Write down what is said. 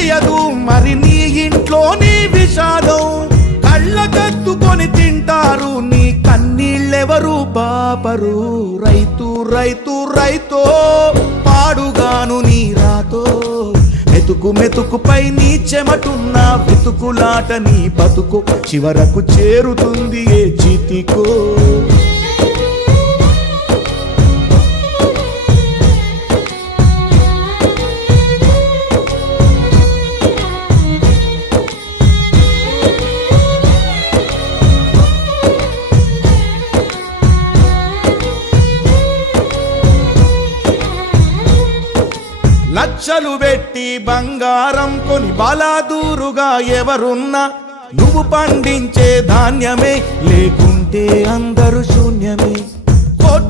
తెలియదు మరి నీ ఇంట్లో నీ విషాదం, కళ్ళకత్తుకొని తింటారు నీ కన్నీళ్ళెవరు బాపరు. రైతు రైతు రైతో పాడుగాను నీ రాతో, మెతుకు మెతుకుపై నీ చెమటున్న వెతుకులాట నీ బతుకు, చివరకు చేరుతుంది ఏ చితికో. లక్షలు పెట్టి బంగారం కొని బలాదూరుగా ఎవరున్నా, నువ్వు పండించే ధాన్యమే లేకుంటే అందరూ శూన్యమే.